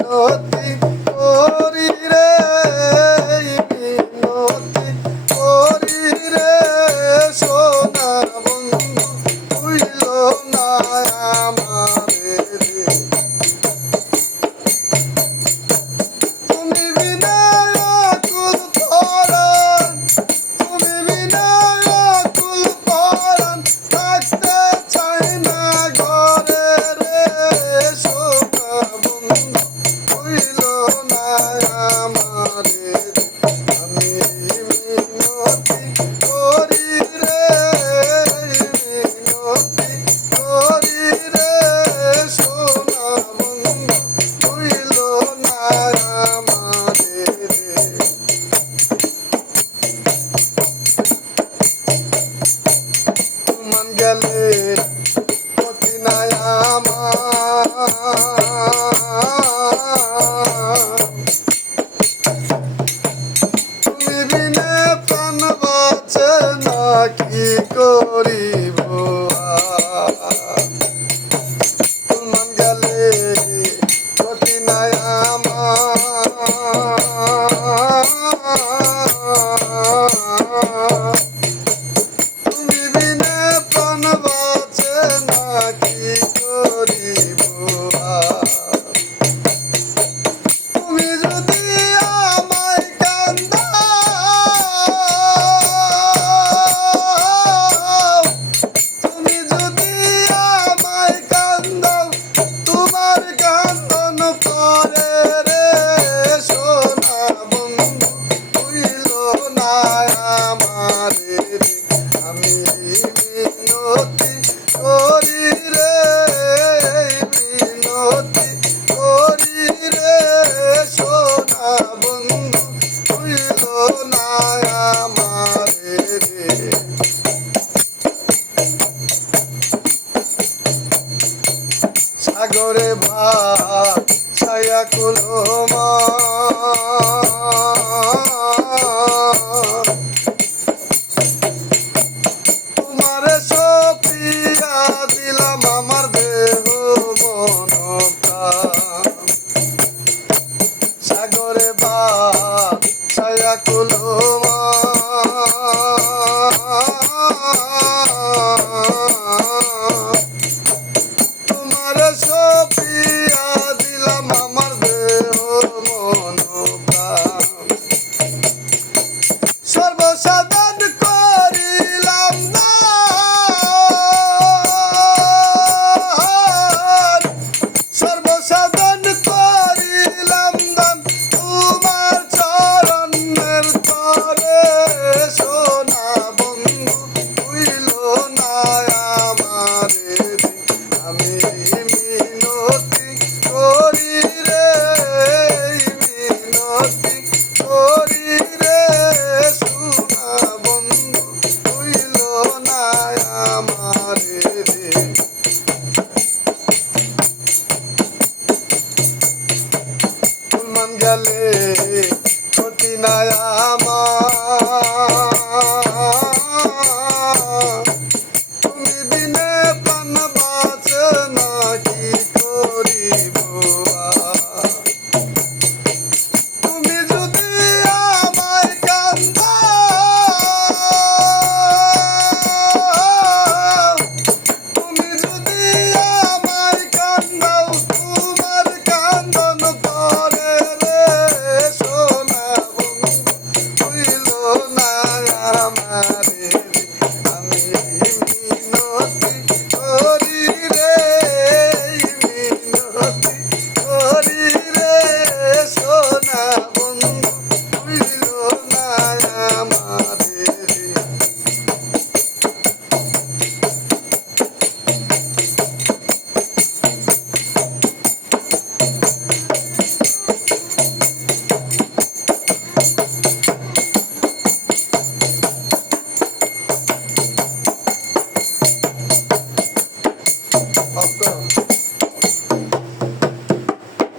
নদী গেলে কঠিনায় আমার তুমি বিনে প্রাণ বাঁচে না কি করিব সাগরে ভাগ ছায়া কুলো মা সর্ব তুমি দিনে পান বাঁচে কি করিব?